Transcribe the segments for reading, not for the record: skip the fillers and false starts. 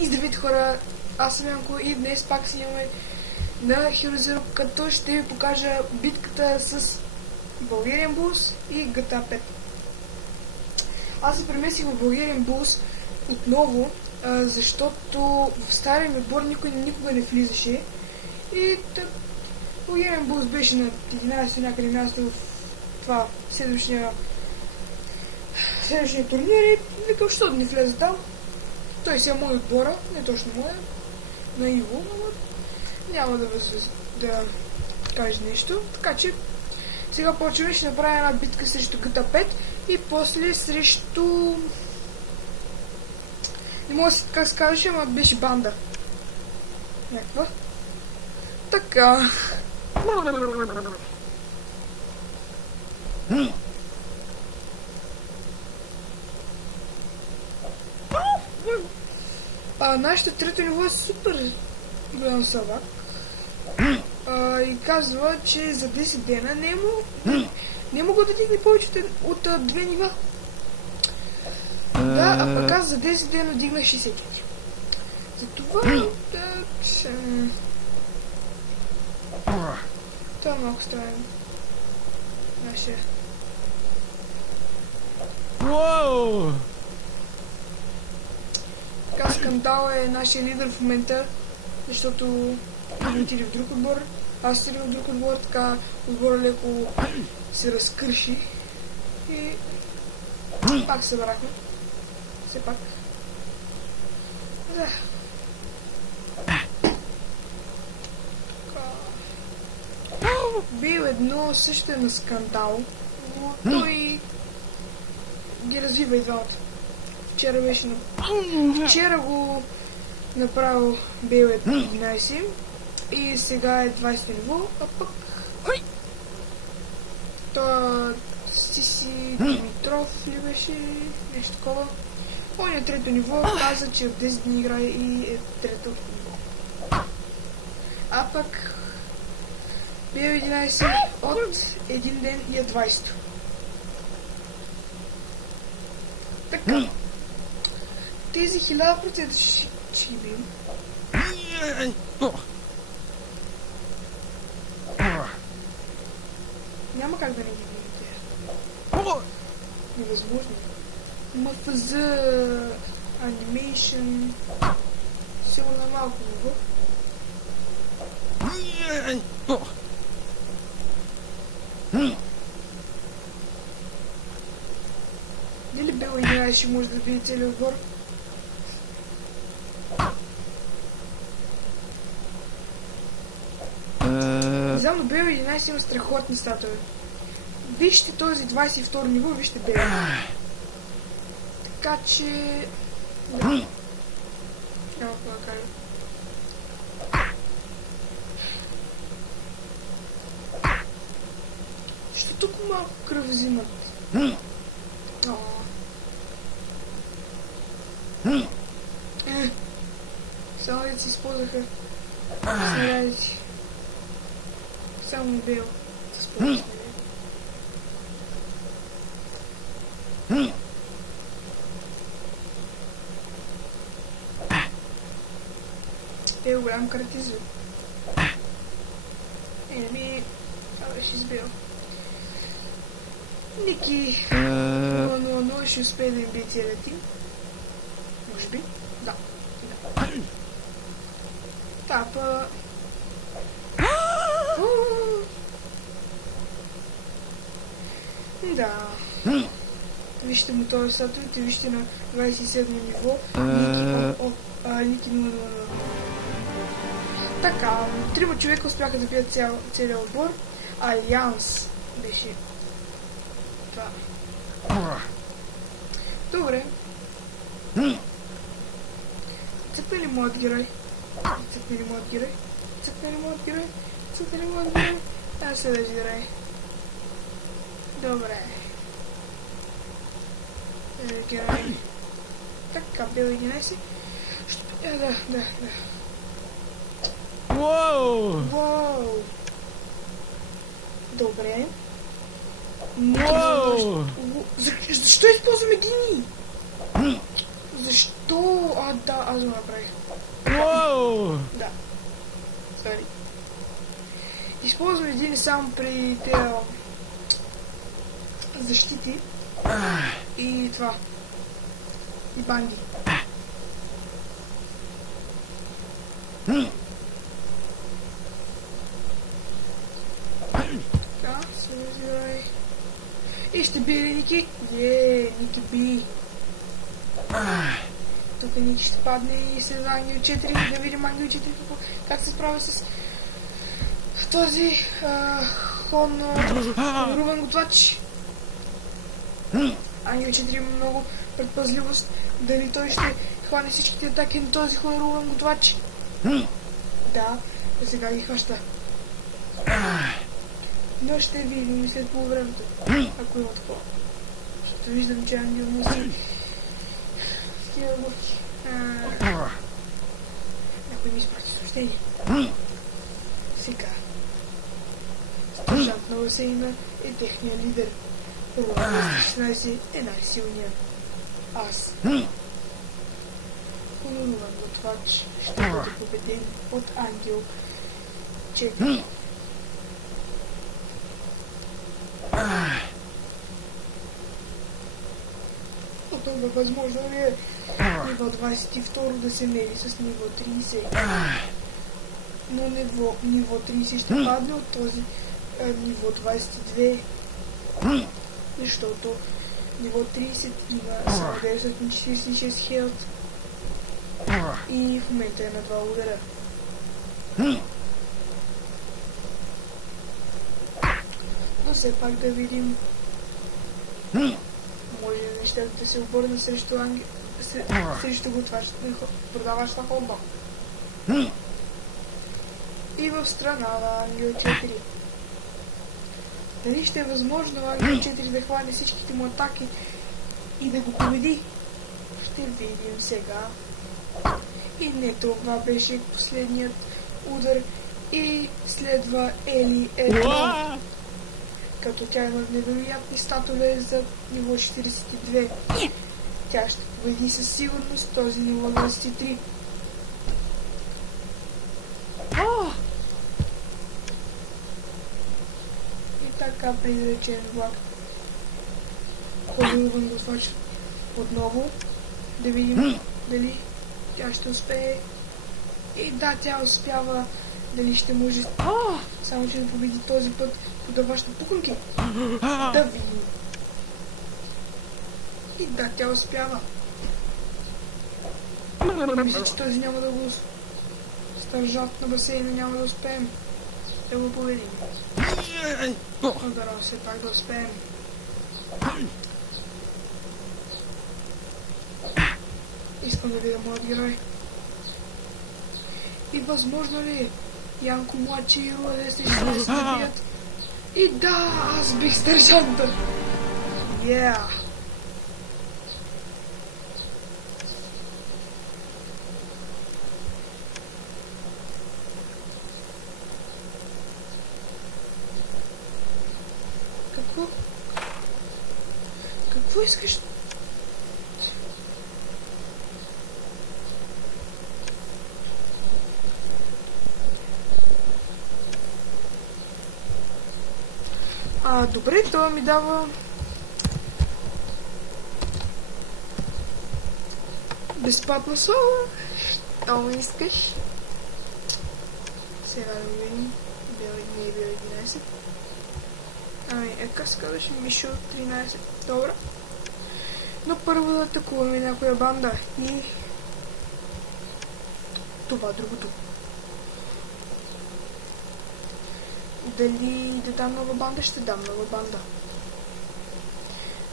И здравейте хора, аз съм Янко и днес пак снимаме на Hero Zero, като ще ви покажа битката с Bulgarian Bulls и GTA 5. Аз се преместих в Bulgarian Bulls отново, защото в стария ми отбор никога не влизаше. И Bulgarian Bulls беше на 11 някъде място в това следващия турнир и викам, що да не влезе там. Той си е мой отбора, не точно моя, на Иво, но няма да каже нещо. Така че сега почваме, ще направим една битка срещу GTA 5 и после срещу... Не мога да как се казваше, ама беше банда. Някаква. Така. Нашето трето ниво е супер голям съвак. И казва, че за 10 дена не мога да дигне повече от 2 нива. Да, а пък аз за 10 дена дигнах 60. Затова това е малко странно. Нашия. Уоу! Така, Скандал е нашия лидер в момента, защото отиде в друг отбор. Аз отиде в друг отбор, така отбора леко се разкърши и пак се събрахме. Все пак. Да. Бил едно също е на Скандал, но той ги развива и двамата. Вчера го направил бил 11 и сега е 20 ниво, а пък това Сиси Димитров ли беше нещо такова. Он е трето ниво, каза, че от 10 дни играе и е трето ниво. А пък бил 11 от един ден и е 20. Така. Тези 1000% ще ги бием. Няма как да не ги бием. Невъзможно. МФЗ, анимейшн, сигурно е малко много. Дали Бел 11 ще може да бие целият отбор? Не знам, но Бел 11 има страхотни статуи. Вижте този 22 ниво, вижте Бел. Така че... Няма какво да кажа. Що тук малко кръв взимат? Само да си използваха снарядите. Само Бел се използва снаряди. Бел голям каратизъм. Нали, това беше избил. Ники 0-0 ще успее да им бие целият тим. Може би? Да. Тапа. Да. Вижте му този сателит и вижте на 27 ниво. Ники 0-0. Така, 3 човека успяха да бият целият отбор. Алианс беше това. Добре. Цъкна ли моят герой? Цъкна ли моят герой? Цъкна ли моят герой? Цъкна ли моят герой? Аз се държи герой. Добре. Герой. Така, бил 11. Да. Уоу! Добре. Защо използваме гини? Защо? Да, аз го направих. Whoa! Да. Сори. Използвам един само при тези защити и това. И банди. Така, слезай. И ще бие ли Ники? Ники би. Тук Ники ще падне и след Ангел 4. Да видим Ангел 4 как се справя с този Рубен готвач. Ангел 4 има много предпазливост. Дали той ще хване всичките атаки на този Рубен готвач? Да, сега ги хваща. Но ще видим след по времето, ако има такова. Защото виждам, че Ангел носи такива бурки. Някой ми изпрати съобщение. Сега. Стържант на басейна е техният лидер. Рубен 216 е най-силният. Аз. Рубен готвач ще бъде победен от Ангел 4. Това възможно ли е ниво 22 да се мери с ниво 30? Но ниво 30 ще падне от този ниво 22, защото ниво 30 има само 946 хелт и в момента е на 2 удара. Но все пак да видим. Може нещата да се обърнат срещу продавач на ходба. И в страна на Ангел 4. Дали ще е възможно Ангел 4 да хване всичките му атаки и да го победи? Ще видим сега. И не, това беше последният удар. И следва Ели Едно. Като тя има невероятни статове за ниво 42. Тя ще победи със сигурност този ниво 23. И така призречен влак. Рубен готвач отново. Да видим дали тя ще успее. И да, тя успява. Дали ще може... Само че да победи този път подаваща пуканки. Да видим. И да, тя успява. Мисля, че този няма да го... Стържат на басейна няма да успеем. Да го победим. Надявам се пак да успеем. Искам да видя моят герой. И възможно ли е Янко младши и Рула 216 да бият? И да, аз бих стържанта. Какво искаш? Добре, това ми дава безплатна сола. Що ми искаш? Сега да видим. Не е бил 11. Как се казваш? Мишо 13. Добре. Но първо да атакуваме някоя банда и това другото. Дали да дам нова банда? Ще дам нова банда.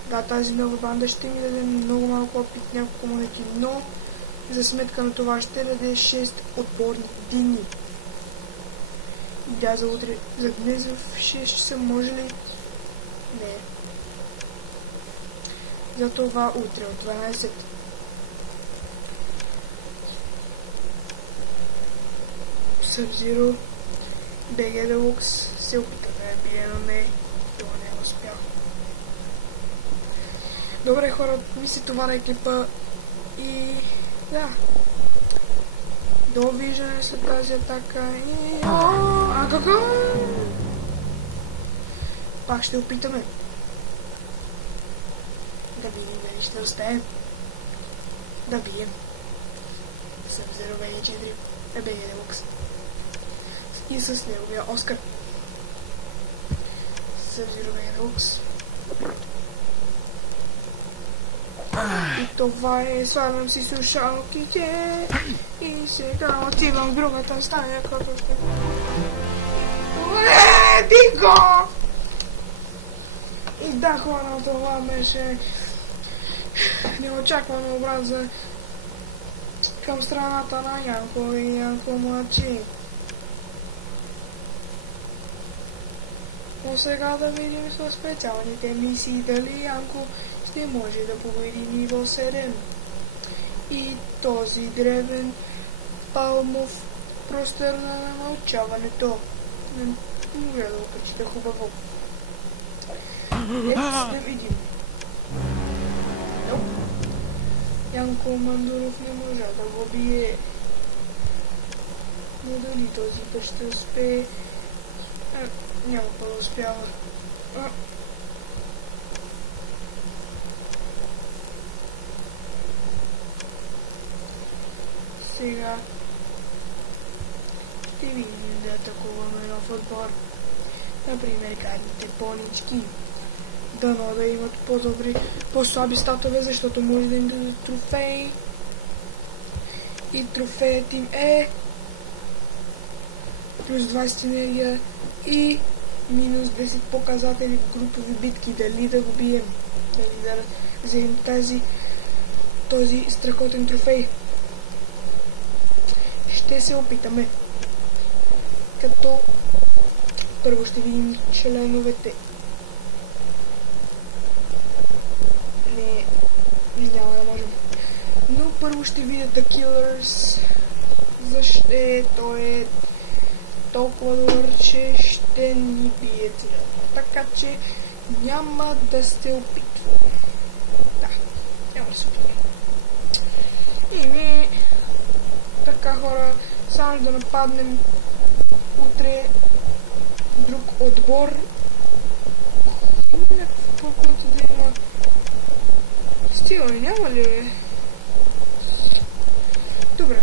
Да, тази нова банда ще ми даде много малко опит, няколко монети, но за сметка на това ще даде 6 отборни дни. Да, за утре, за днес в 6 часа може ли? Не. За това утре от 12. Sub-Zero BG Deluxe се опита да я бие, но не. Това не е успял. Добре, хора, ми се товаря клипа И да. Довиждане след тази атака и... какво? Пак ще опитаме. Да видим дали ще успеем. Да бием. Съм заровени 4. Ебене Делукс. И с неговия Оскар. Съм заровени Делукс. И това е, слагам си слушалките и сега отивам в другата стая, като сте. Диго! И да, хора, това беше неочаквано образа към страната на Янко и Янко младши. Но сега да видим със специалните мисии дали Янко ще може да победи ниво 7. И този древен палмов простор на научаването. Не мога да го прочита хубаво. Да видим. Янко Мандуров не можа да го бие. Но дали този път ще успее? Няма да успява. Сега ще видим да атакуваме нов отбор. Например, гадните понички. Дано да имат по-добри, по-слаби статове, защото може да им дадат трофеи. И трофеят им е плюс 20 енергия и минус 10 показатели в групови битки. Дали да го бием, дали да вземем този страхотен трофей. Ще се опитаме. Като първо ще видим членовете. Няма да можем. Но първо ще видя The Killers. Защо той е толкова добър, че ще ни бие цялата. Така че няма да се опитваме. Да, няма да се опитваме. И ние така, хора, само да нападнем утре друг отбор и някакво, който да има стила, няма ли? Добре.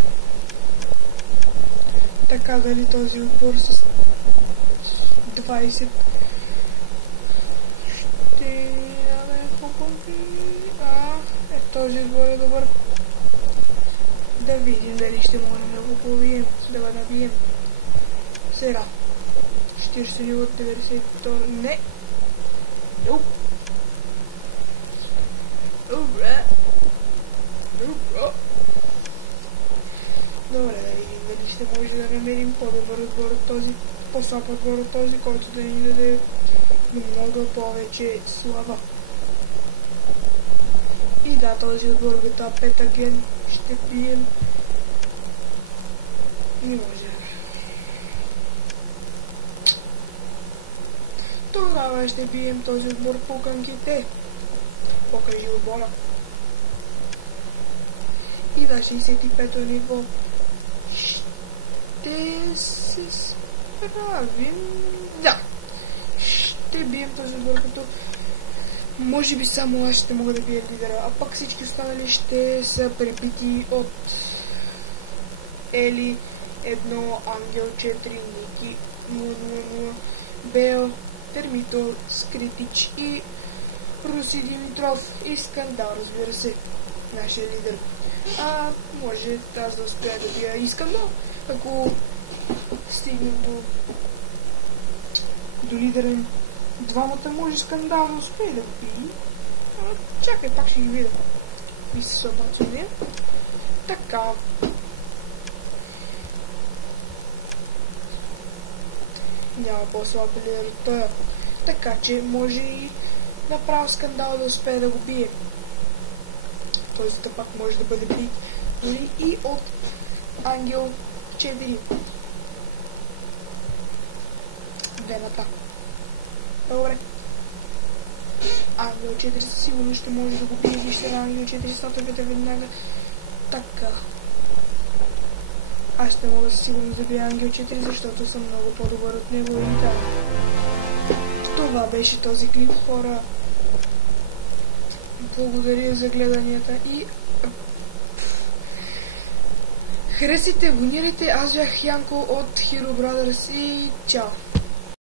Така, дали този отбор с 20 ще даде по-хубави? Този отбор е добър. Да видим дали ще можем да го побием, да го набием. Сега. 40 от 90. Не. Nope. Добре. Добре, да видим дали ще може да намерим по-добър отбор от този, по-слаб отбор от този, който да ни даде много повече слава. И да, този отбор GTA 5 аген ще бием. Не може. Тогава ще бием този отбор по кънките. Покажи отбора. И да, 65-то ниво. Ще се справим. Да. Ще бием този отбор, като може би само аз ще мога да бия лидера, а пак всички останали ще са пребити от Ели 1, Ангел 4, Ники 000, Бел, Термитол, Скритич и Руси Димитров и Скандал, разбира се, нашия лидер. Може аз да успея да бия и Скандал, ако стигнем до лидера. Двамата може Скандал да успее да го бие. Чакай, пак ще ги видя. И се обаче. Така. Няма по-слаб лидер от това. Така че може и направо Скандал да успее да го бие. Този пак може да бъде бит дори и от Ангел 4. Дената. Добре. Ангел 4 със сигурно ще може да го бие. Вижте на Ангел 4 статовете веднага Така. Аз ще мога сигурно да бия Ангел 4, защото съм много по-добър от него и да. Това беше този клип, хора. Благодаря за гледанията и харесайте, абонирайте. Аз бях Янко от Hero Brothers и чао!